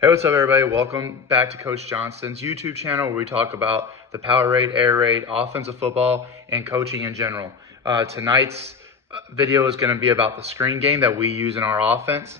Hey, what's up, everybody? Welcome back to Coach Johnston's YouTube channel, where we talk about the power rate, air raid, offensive football, and coaching in general. Tonight's video is going to be about the screen game that we use in our offense.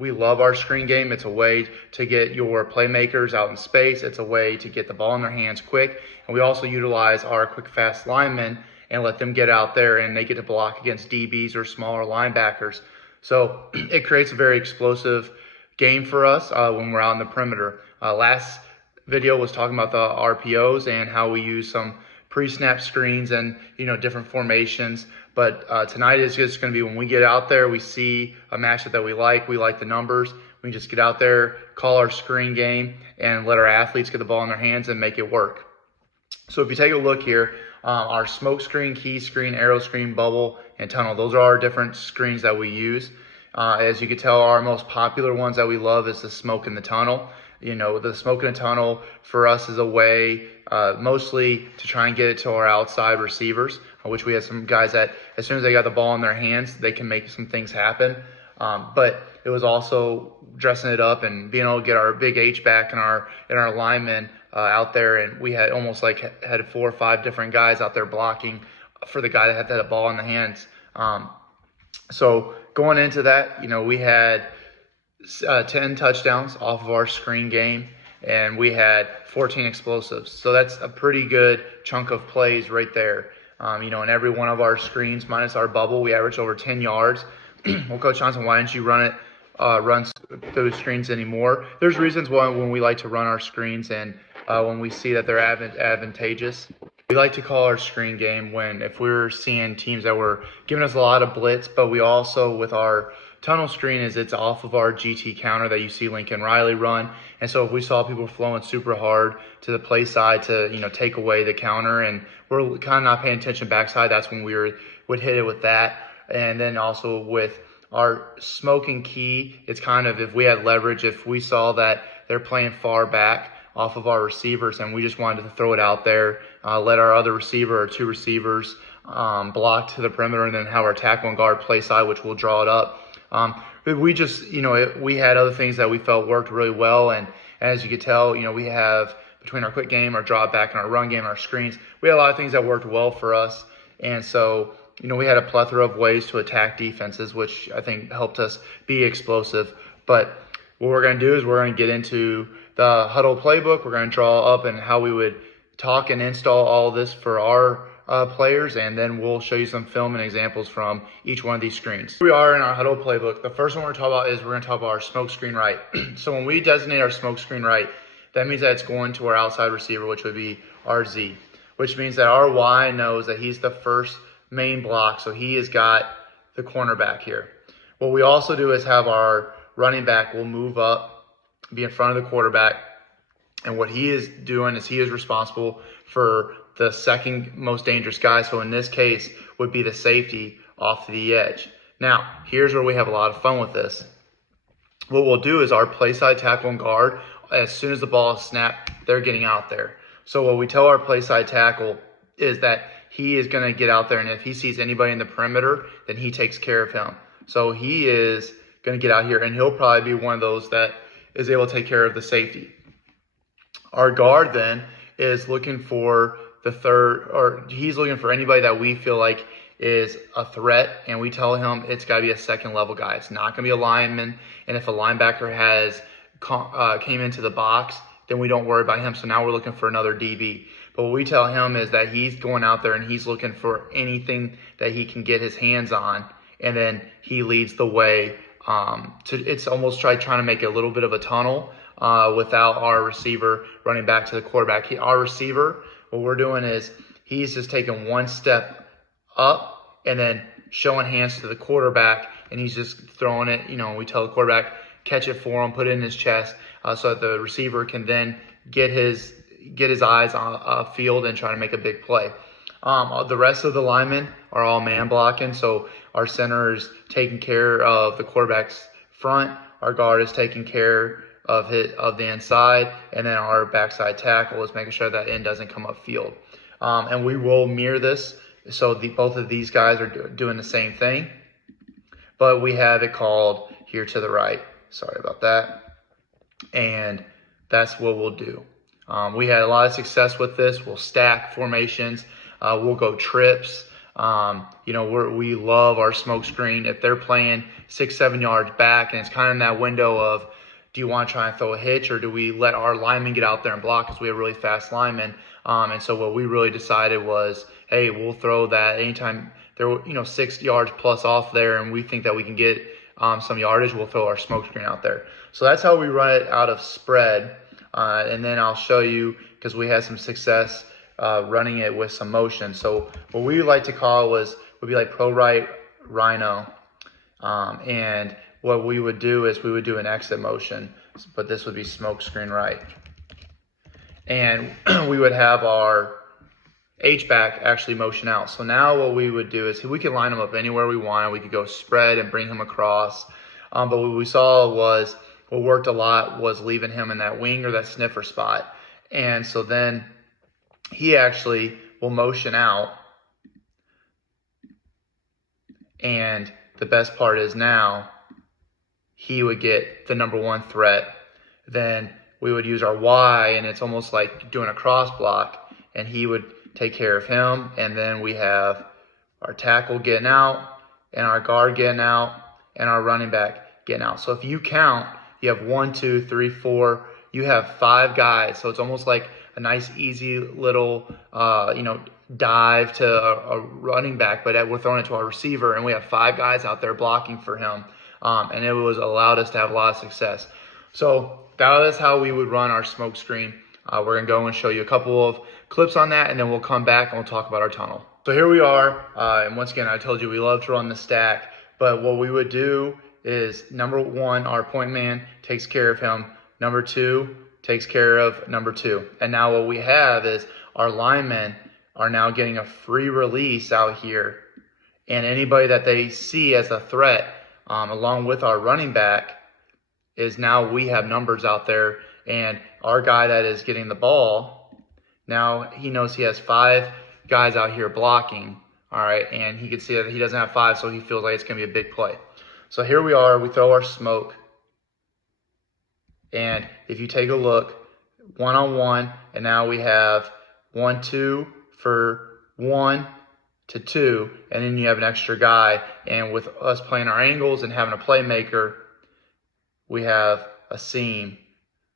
We love our screen game. It's a way to get your playmakers out in space. It's a way to get the ball in their hands quick. And we also utilize our quick, fast linemen and let them get out there and they get to block against DBs or smaller linebackers. So it creates a very explosive game for us when we're out in the perimeter. Last video was talking about the RPOs and how we use some pre-snap screens and different formations. But tonight is just going to be when we get out there, we see a matchup that we like the numbers. We just get out there, call our screen game, and let our athletes get the ball in their hands and make it work. So if you take a look here, our smoke screen, key screen, arrow screen, bubble, and tunnel, those are our different screens that we use. As you can tell, our most popular ones that we love is the smoke in the tunnel. The smoke in the tunnel for us is a way mostly to try and get it to our outside receivers, which we have some guys that as soon as they got the ball in their hands, they can make some things happen. But it was also dressing it up and being able to get our big H back and our linemen out there. And we had almost had 4 or 5 different guys out there blocking for the guy that had that ball in the hands. So going into that, we had 10 touchdowns off of our screen game, and we had 14 explosives. So that's a pretty good chunk of plays right there. In every one of our screens, minus our bubble, we average over 10 yards. Well, Coach Johnson, why didn't you run those screens anymore? There's reasons why when we like to run our screens and when we see that they're advantageous. We like to call our screen game if we're seeing teams that were giving us a lot of blitz, but we also, with our tunnel screen, it's off of our GT counter that you see Lincoln Riley run. And so if we saw people flowing super hard to the play side to, take away the counter and we're kind of not paying attention backside, that's when we would hit it with that. And then also with our smoking key, it's kind of if we had leverage, if we saw that they're playing far back off of our receivers and we just wanted to throw it out there, let our other receiver or 2 receivers block to the perimeter, and then have our tackle and guard play side, which will draw it up. But we just, we had other things that we felt worked really well. And as you could tell, we have between our quick game, our drop back, and our run game, and our screens, we had a lot of things that worked well for us. And so, we had a plethora of ways to attack defenses, which I think helped us be explosive. But what we're going to do is we're going to get into the huddle playbook. We're going to draw up and how we would talk and install all of this for our players, and then we'll show you some film and examples from each one of these screens. Here we are in our huddle playbook. The first one we're going to talk about is we're going to talk about our smoke screen right. So when we designate our smoke screen right, that means that it's going to our outside receiver, which would be our Z, which means that our Y knows that he's the first main block, so he has got the cornerback here. What we also do is have our running back will move up, be in front of the quarterback, and what he is doing is he is responsible for the second most dangerous guy. So in this case would be the safety off the edge. Now, here's where we have a lot of fun with this. What we'll do is our play side tackle and guard, as soon as the ball is snapped, they're getting out there. So what we tell our play side tackle is that he is going to get out there, and if he sees anybody in the perimeter, then he takes care of him. So he is going to get out here, and he'll probably be one of those that is able to take care of the safety. Our guard then is looking for he's looking for anybody that we feel like is a threat, and we tell him it's got to be a second level guy. It's not going to be a lineman, and if a linebacker has came into the box, then we don't worry about him. So now we're looking for another DB. But what we tell him is that he's going out there and he's looking for anything that he can get his hands on, and then he leads the way. It's almost trying to make it a little bit of a tunnel without our receiver running back to the quarterback. Our receiver, what we're doing is he's just taking one step up and then showing hands to the quarterback, and he's just throwing it. We tell the quarterback, catch it for him, put it in his chest, so that the receiver can then get his eyes on field and try to make a big play. The rest of the linemen are all man blocking, so our center is taking care of the quarterback's front, our guard is taking care of the inside, and then our backside tackle is making sure that end doesn't come upfield. And we will mirror this, so both of these guys are doing the same thing, but we have it called here to the right. Sorry about that. and that's what we'll do. We had a lot of success with this. We'll stack formations. We'll go trips. We love our smoke screen. If they're playing 6-7 yards back and it's kind of in that window of, do you want to try and throw a hitch, or do we let our linemen get out there and block because we have really fast linemen? And so what we really decided was, hey, we'll throw that anytime they're 6 yards plus off there and we think that we can get some yardage, we'll throw our smoke screen out there. So that's how we run it out of spread. And then I'll show you, because we had some success running it with some motion. So what we like to call would be like pro right rhino. And what we would do is we would do an exit motion, but this would be smoke screen right. And we would have our H-back actually motion out. So now what we would do is we could line them up anywhere we wanted. We could go spread and bring him across. But what we saw was, what worked a lot was leaving him in that wing or that sniffer spot. And so then he actually will motion out. And the best part is now he would get the number one threat. Then we would use our Y, and it's almost like doing a cross block, and he would take care of him. And then we have our tackle getting out, and our guard getting out, and our running back getting out. So if you count, you have 1, 2, 3, 4, you have 5 guys. So it's almost like a nice, easy little, dive to a running back, but we're throwing it to our receiver, and we have 5 guys out there blocking for him. And it allowed us to have a lot of success. So that is how we would run our smoke screen. We're going to go and show you a couple of clips on that, and then we'll come back and we'll talk about our tunnel. So here we are. And once again, I told you we love to run the stack, but what we would do is, number 1, our point man takes care of him. Number 2 takes care of number 2. And now what we have is our linemen are now getting a free release out here. And anybody that they see as a threat, along with our running back, is now we have numbers out there. And our guy that is getting the ball, now he knows he has 5 guys out here blocking. All right. And he can see that he doesn't have 5, so he feels like it's going to be a big play. So here we are, we throw our smoke, and if you take a look, 1-on-1, and now we have 1-2 for 1 to 2, and then you have an extra guy, and with us playing our angles and having a playmaker, we have a seam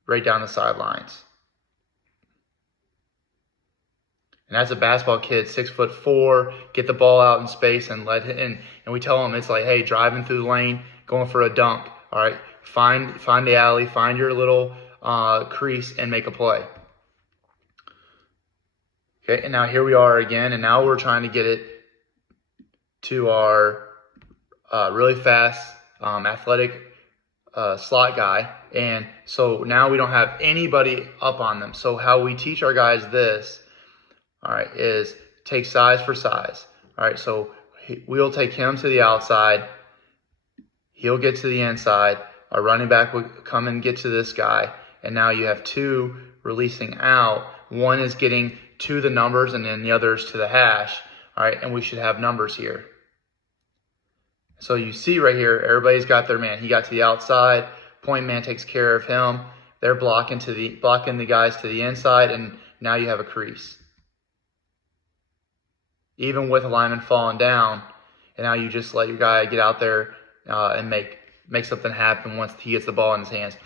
right down the sidelines. And as a basketball kid, 6'4", get the ball out in space and let it in. And we tell them, it's like, hey, driving through the lane, going for a dunk. All right, find the alley, find your little crease, and make a play. Okay, and now here we are again, and now we're trying to get it to our really fast, athletic slot guy. And so now we don't have anybody up on them. So how we teach our guys this, all right, is take size for size. All right, so we'll take him to the outside. He'll get to the inside. Our running back will come and get to this guy. And now you have 2 releasing out. 1 is getting to the numbers, and then the other is to the hash. All right, and we should have numbers here. So you see right here, everybody's got their man. He got to the outside. Point man takes care of him. They're blocking the guys to the inside, and now you have a crease. Even with a lineman falling down, and now you just let your guy get out there and make something happen once he gets the ball in his hands.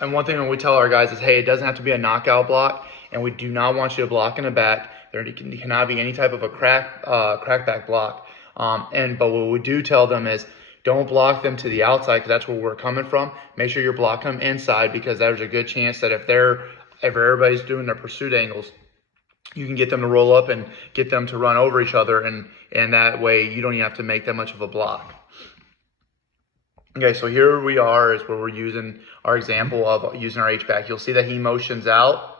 And one thing that we tell our guys is, hey, it doesn't have to be a knockout block, and we do not want you to block in the back. There cannot be any type of a crackback block. But what we do tell them is, don't block them to the outside, because that's where we're coming from. Make sure you're blocking them inside, because there's a good chance that if everybody's doing their pursuit angles, you can get them to roll up and get them to run over each other, and that way you don't even have to make that much of a block. Okay, so here we are is where we're using our example of using our H-back. You'll see that he motions out,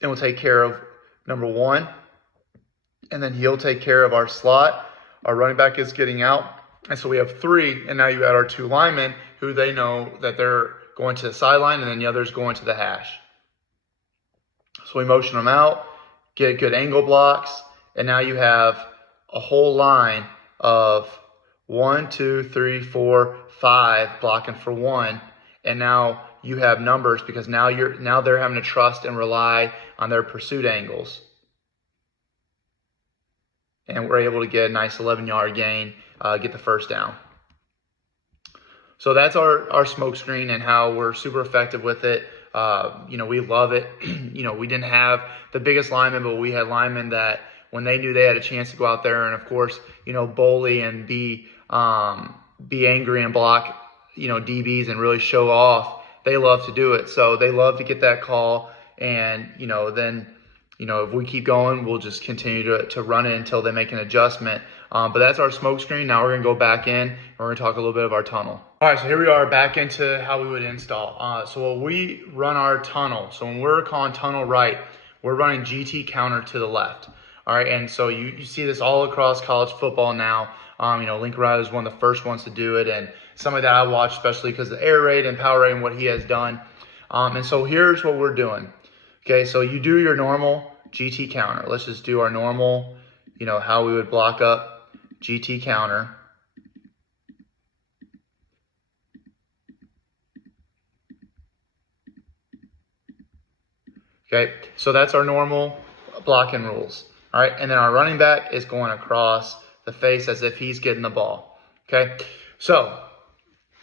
and we'll take care of number 1, and then he'll take care of our slot. Our running back is getting out, and so we have 3, and now you add our 2 linemen who they know that they're going to the sideline, and then the other's going to the hash. So we motion them out, get good angle blocks, and now you have a whole line of 1, 2, 3, 4, 5 blocking for 1, and now you have numbers, because now they're having to trust and rely on their pursuit angles. And we're able to get a nice 11-yard gain, get the first down. So that's our smoke screen and how we're super effective with it. We love it. We didn't have the biggest linemen, but we had linemen that when they knew they had a chance to go out there and, of course, bully and be angry and block, DBs and really show off, they love to do it. So they love to get that call. And, then, if we keep going, we'll just continue to run it until they make an adjustment. But that's our smoke screen. Now we're going to go back in and we're going to talk a little bit of our tunnel. All right, so here we are back into how we would install. So when we run our tunnel, so when we're calling tunnel right, we're running GT counter to the left. All right, and so you see this all across college football now. Lincoln Riley is one of the first ones to do it, and somebody that I watch, especially because of the air raid and power raid and what he has done. And so here's what we're doing. Okay, so you do your normal GT counter. Let's just do our normal, how we would block up GT counter. Okay, so that's our normal blocking rules. All right, and then our running back is going across the face as if he's getting the ball. Okay, so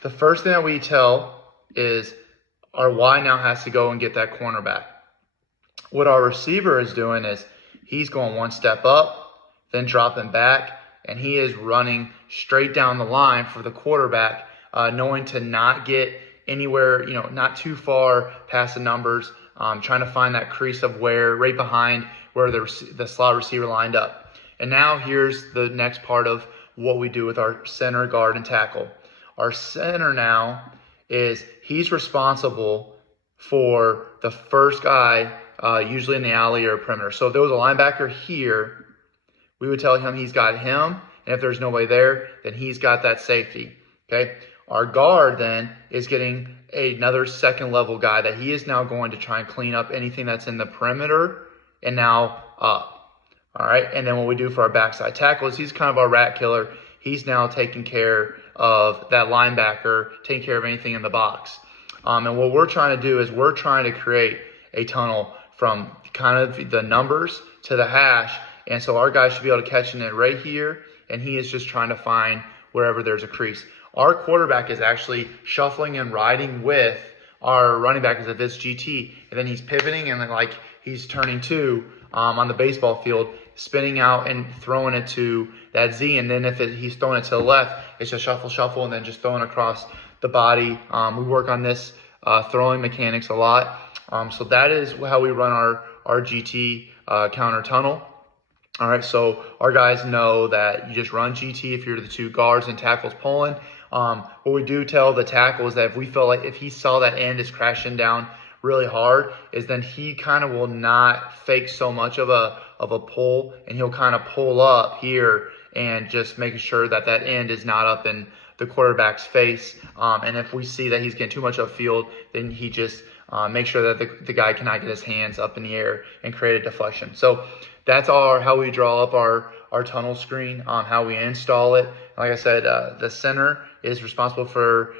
the first thing that we tell is our Y now has to go and get that cornerback. What our receiver is doing is he's going one step up, then dropping back, and he is running straight down the line for the quarterback, knowing to not get anywhere, not too far past the numbers, trying to find that crease of where, right behind where the slot receiver lined up. And now here's the next part of what we do with our center, guard, and tackle. Our center now he's responsible for the first guy, usually in the alley or perimeter. So if there was a linebacker here, we would tell him he's got him, and if there's nobody there, then he's got that safety. Okay. Our guard then is getting another second level guy that he is now going to try and clean up anything that's in the perimeter and now up. All right. And then what we do for our backside tackle is he's kind of our rat killer. He's now taking care of that linebacker, taking care of anything in the box. And what we're trying to do is we're trying to create a tunnel from kind of the numbers to the hash. And so our guy should be able to catch it right here. And he is just trying to find wherever there's a crease. Our quarterback is actually shuffling and riding with our running back as if it's GT. And then he's pivoting and then like he's turning two on the baseball field, spinning out and throwing it to that Z. And then if he's throwing it to the left, it's just shuffle, shuffle, and then just throwing across the body. We work on this throwing mechanics a lot. So that is how we run our GT counter tunnel. All right, so our guys know that you just run GT if you're the two guards and tackles pulling. What we do tell the tackle is that if we feel like if he saw that end is crashing down really hard, is then he kind of will not fake so much of a pull, and he'll kind of pull up here and just making sure that that end is not up in the quarterback's face. And if we see that he's getting too much upfield, then he just make sure that the guy cannot get his hands up in the air and create a deflection. So that's how we draw up our tunnel screen, how we install it. Like I said, the center is responsible for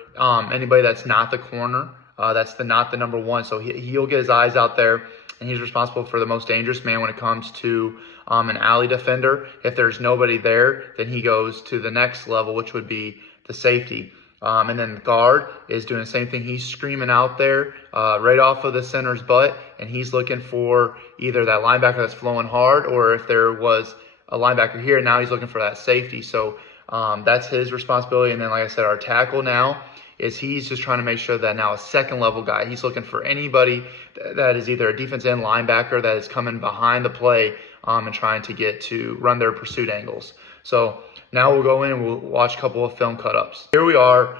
anybody that's not the corner. That's not the number one. So he'll get his eyes out there, and he's responsible for the most dangerous man when it comes to an alley defender. If there's nobody there, then he goes to the next level, which would be the safety. And then the guard is doing the same thing. He's screaming out there right off of the center's butt, and he's looking for either that linebacker that's flowing hard, or if there was a linebacker here, now he's looking for that safety. So that's his responsibility. And then, like I said, our tackle now he's just trying to make sure that now a second level guy, he's looking for anybody that is either a defense end linebacker that is coming behind the play and trying to get to run their pursuit angles. So now we'll go in and we'll watch a couple of film cut-ups. Here we are.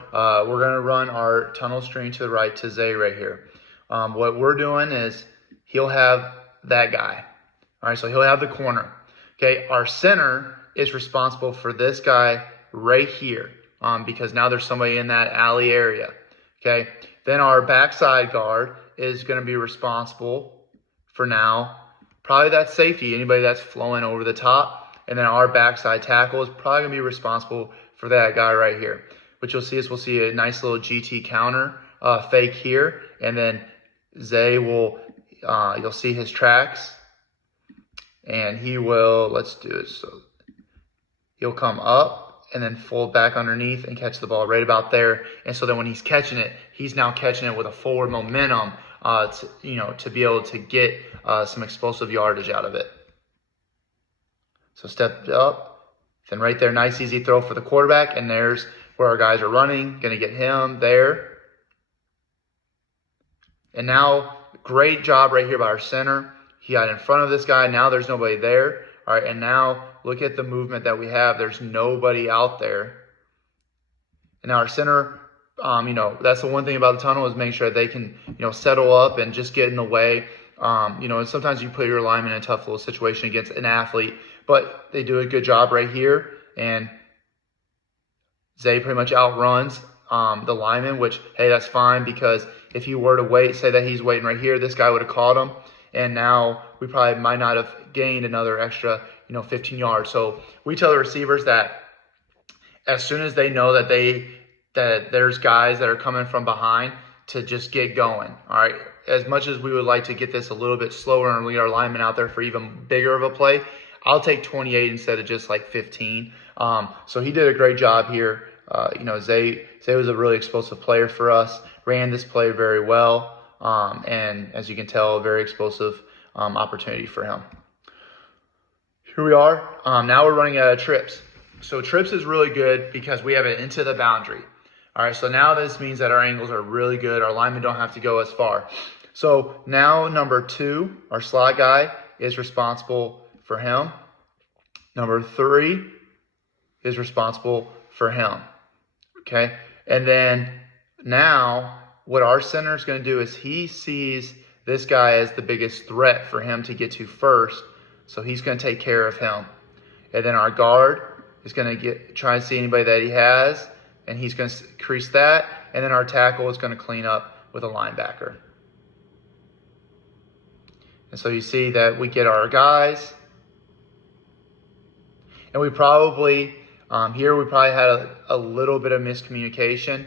We're going to run our tunnel screen to the right to Zay right here. What we're doing is he'll have that guy. All right, so he'll have the corner. Okay, our center is responsible for this guy right here because now there's somebody in that alley area. Okay, then our backside guard is going to be responsible for now probably that safety, anybody that's flowing over the top. And then our backside tackle is probably going to be responsible for that guy right here. What you'll see is we'll see a nice little GT counter fake here, and then Zay will, you'll see his tracks, and he will, let's do it. So he'll come up and then fold back underneath and catch the ball right about there. And so then when he's catching it, he's now catching it with a forward momentum, to be able to get some explosive yardage out of it. So step up, then right there, nice easy throw for the quarterback, and there's where our guys are running, gonna get him there. And now, great job right here by our center. He got in front of this guy, now there's nobody there. All right, and now look at the movement that we have. There's nobody out there. And now our center, that's the one thing about the tunnel is making sure they can, settle up and just get in the way. And sometimes you put your lineman in a tough little situation against an athlete, but they do a good job right here. And Zay pretty much outruns the lineman, which, hey, that's fine, because if he were to wait, say that he's waiting right here, this guy would have caught him. And now we probably might not have gained another extra, 15 yards. So we tell the receivers that as soon as they know that there's guys that are coming from behind, to just get going. All right. As much as we would like to get this a little bit slower and lead our linemen out there for even bigger of a play, I'll take 28 instead of just like 15. So he did a great job here. Zay was a really explosive player for us, ran this play very well. And as you can tell, a very explosive opportunity for him. Here we are. Now we're running out of trips. So trips is really good because we have it into the boundary. All right, so now this means that our angles are really good. Our linemen don't have to go as far. So now number 2, our slot guy, is responsible for him. Number 3 is responsible for him. Okay, and then now what our center is going to do is he sees this guy as the biggest threat for him to get to first, so he's going to take care of him. And then our guard is going to try and see anybody that he has, and he's going to crease that. And then our tackle is going to clean up with a linebacker. And so you see that we get our guys, and we probably here we probably had a little bit of miscommunication.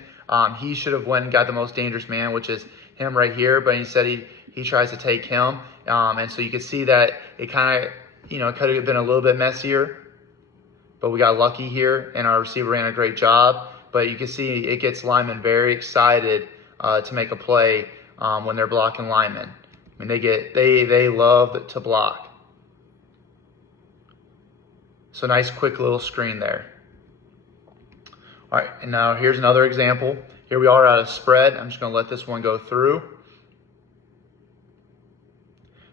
He should have went and got the most dangerous man, which is him right here, but instead he tries to take him. And so you can see that it kind of, it could have been a little bit messier, but we got lucky here, and our receiver ran a great job. But you can see it gets linemen very excited to make a play when they're blocking linemen. I mean, they love to block. So nice quick little screen there. All right, and now here's another example. Here we are out of spread. I'm just going to let this one go through.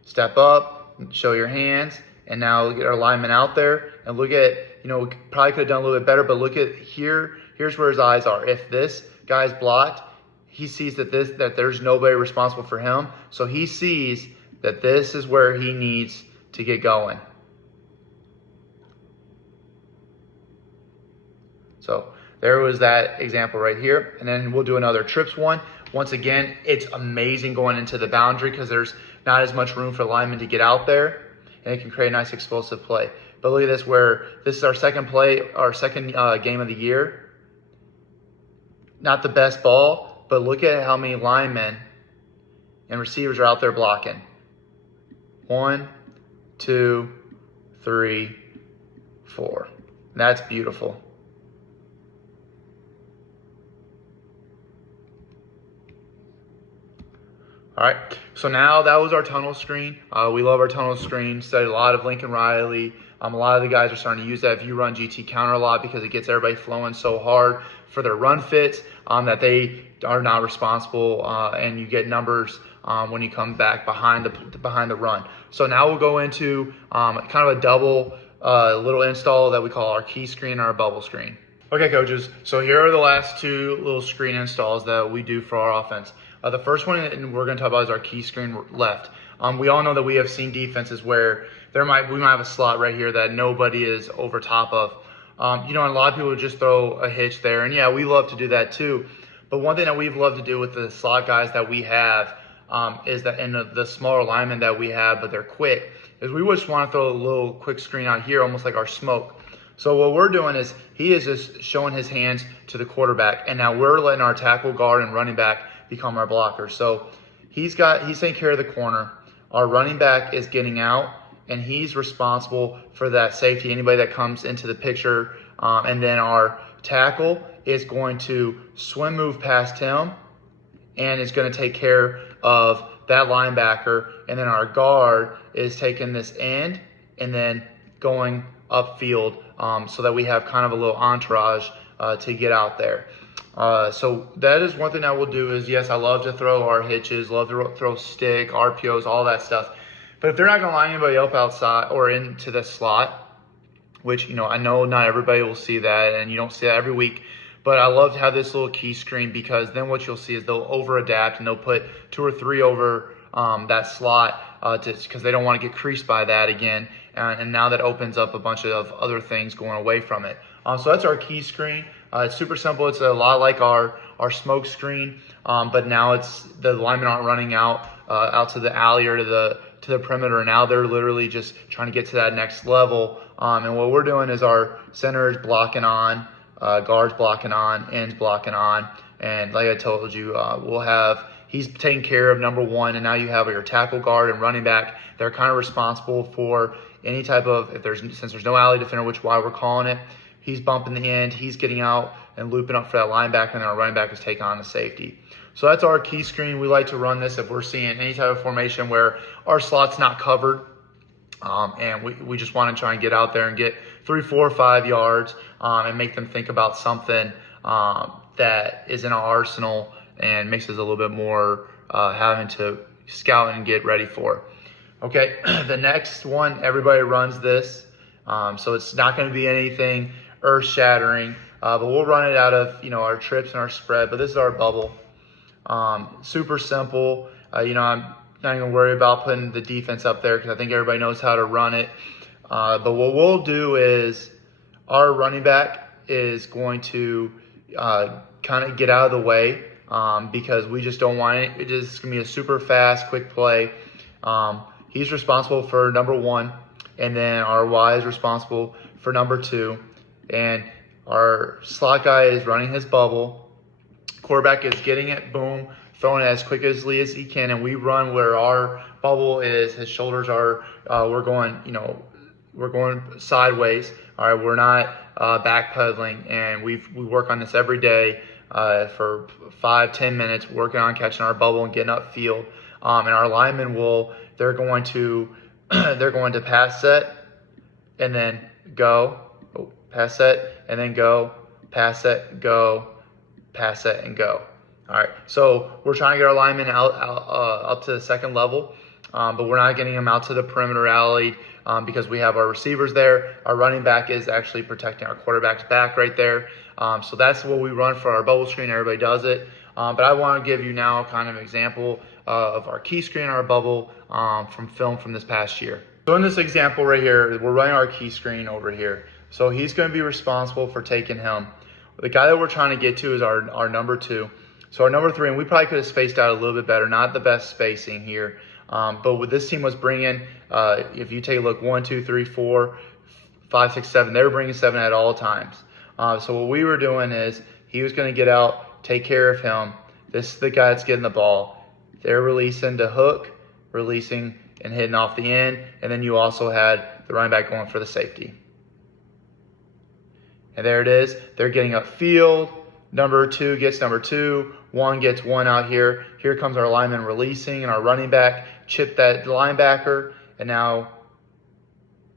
Step up, show your hands, and now get our lineman out there. And look at, we probably could have done a little bit better, but look at here. Here's where his eyes are. If this guy's blocked, he sees that there's nobody responsible for him. So he sees that this is where he needs to get going. So there was that example right here. And then we'll do another trips one. Once again, it's amazing going into the boundary because there's not as much room for linemen to get out there, and it can create a nice explosive play. But look at this, where this is our second play, our second game of the year. Not the best ball, but look at how many linemen and receivers are out there blocking. 1, 2, 3, 4. That's beautiful. All right, so now that was our tunnel screen. We love our tunnel screen. Studied a lot of Lincoln Riley. A lot of the guys are starting to use that if you run GT counter a lot because it gets everybody flowing so hard for their run fits that they are not responsible, and you get numbers when you come back behind the run. So now we'll go into kind of a double little install that we call our key screen and our bubble screen. Okay, coaches, so here are the last 2 little screen installs that we do for our offense. The first one we're going to talk about is our key screen left. We all know that we have seen defenses where we might have a slot right here that nobody is over top of. And a lot of people just throw a hitch there. And yeah, we love to do that too. But one thing that we've loved to do with the slot guys that we have is that, and the smaller linemen that we have, but they're quick, is we just want to throw a little quick screen out here, almost like our smoke. So what we're doing is he is just showing his hands to the quarterback, and now we're letting our tackle, guard, and running back become our blocker. So he's taking care of the corner. Our running back is getting out, and he's responsible for that safety, anybody that comes into the picture. And then our tackle is going to swim move past him and is going to take care of that linebacker. And then our guard is taking this end and then going upfield, so that we have kind of a little entourage to get out there. So that is one thing I will do is, yes, I love to throw our hitches, love to throw stick, RPOs, all that stuff. But if they're not going to line anybody up outside or into the slot, which, I know not everybody will see that, and you don't see that every week, but I love to have this little key screen, because then what you'll see is they'll over adapt and they'll put 2 or 3 over that slot because they don't want to get creased by that again. And now that opens up a bunch of other things going away from it. So that's our key screen. It's super simple. It's a lot like our smoke screen, but now it's the linemen aren't running out to the alley or to the perimeter. Now they're literally just trying to get to that next level. And what we're doing is our center is blocking on, guards blocking on, ends blocking on. And like I told you, he's taking care of number 1, and now you have your tackle, guard, and running back. They're kind of responsible for any type of, since there's no alley defender, which is why we're calling it, he's bumping the end, he's getting out and looping up for that linebacker, and our running back is taking on the safety. So that's our key screen. We like to run this if we're seeing any type of formation where our slot's not covered, and we just want to try and get out there and get 3, 4, 5 yards, and make them think about something that is in our arsenal and makes us a little bit more having to scout and get ready for. Okay, the next one, everybody runs this, so it's not going to be anything earth-shattering, but we'll run it out of our trips and our spread. But this is our bubble. Super simple. I'm not even going to worry about putting the defense up there because I think everybody knows how to run it. But what we'll do is our running back is going to kind of get out of the way, because we just don't want it. It's just going to be a super fast, quick play. He's responsible for number 1, and then our Y is responsible for number 2. And our slot guy is running his bubble. Quarterback is getting it, boom, throwing it as quickly as he can, and we run where our bubble is. His shoulders are, we're going sideways. All right, we're not backpedaling, and we work on this every day for 5-10 minutes, working on catching our bubble and getting upfield. And our linemen they're going to pass set and then go, pass set and then go, pass set, go, pass set and go. All right, so we're trying to get our linemen out up to the second level, but we're not getting them out to the perimeter alley because we have our receivers there. Our running back is actually protecting our quarterback's back right there. So that's what we run for our bubble screen. Everybody does it. But I want to give you now kind of an example of our key screen, our bubble from film from this past year. So in this example right here, we're running our key screen over here. So he's going to be responsible for taking him. The guy that we're trying to get to is our number 2. So our number 3, and we probably could have spaced out a little bit better, not the best spacing here. But what this team was bringing, if you take a look, 1, 2, 3, 4, 5, 6, 7, they were bringing 7 at all times. So what we were doing is he was going to get out, take care of him. This is the guy that's getting the ball. They're releasing to hook, releasing and hitting off the end. And then you also had the running back going for the safety. And there it is. They're getting upfield. Number 2 gets number 2. 1 gets 1 out here. Here comes our lineman releasing, and our running back chip that linebacker. And now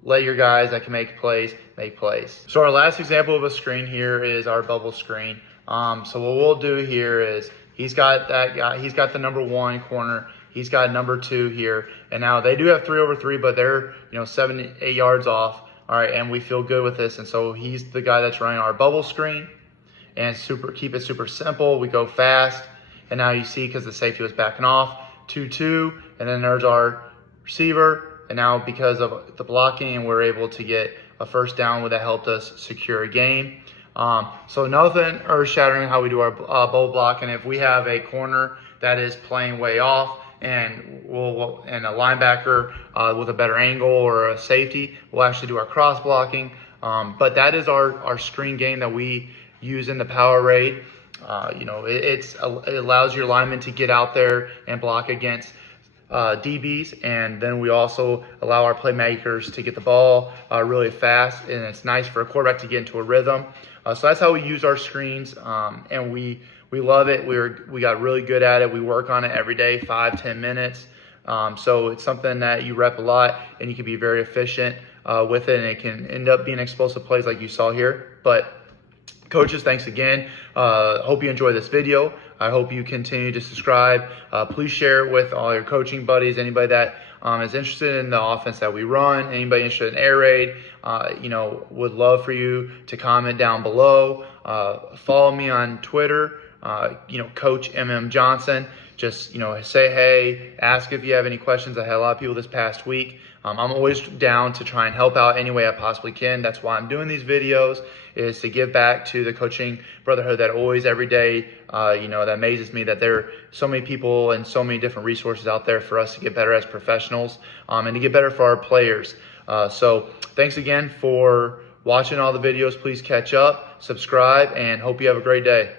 let your guys that can make plays make plays. So our last example of a screen here is our bubble screen. So what we'll do here is he's got that guy. He's got the number 1 corner. He's got number 2 here. And now they do have 3 over 3, but they're 7, 8 yards off. All right, and we feel good with this. And so he's the guy that's running our bubble screen. And keep it super simple. We go fast. And now you see, because the safety was backing off, 2-2. And then there's our receiver. And now because of the blocking, we're able to get a first down that helped us secure a game. So nothing earth-shattering how we do our bubble block. And if we have a corner that is playing way off, and a linebacker with a better angle or a safety, we'll actually do our cross blocking. But that is our screen game that we use in the power raid. It allows your linemen to get out there and block against DBs, and then we also allow our playmakers to get the ball really fast, and it's nice for a quarterback to get into a rhythm. So that's how we use our screens, and we love it. We got really good at it. We work on it every day, 5-10 minutes. So it's something that you rep a lot, and you can be very efficient with it, and it can end up being explosive plays like you saw here. But coaches, thanks again. Hope you enjoy this video. I hope you continue to subscribe. Please share it with all your coaching buddies, anybody that is interested in the offense that we run, anybody interested in air raid. Would love for you to comment down below. Follow me on Twitter, Coach Johnson. Just, say hey, ask if you have any questions. I had a lot of people this past week. I'm always down to try and help out any way I possibly can. That's why I'm doing these videos, is to give back to the coaching brotherhood that always, every day, that amazes me that there are so many people and so many different resources out there for us to get better as professionals, and to get better for our players. So thanks again for watching all the videos. Please catch up, subscribe, and hope you have a great day.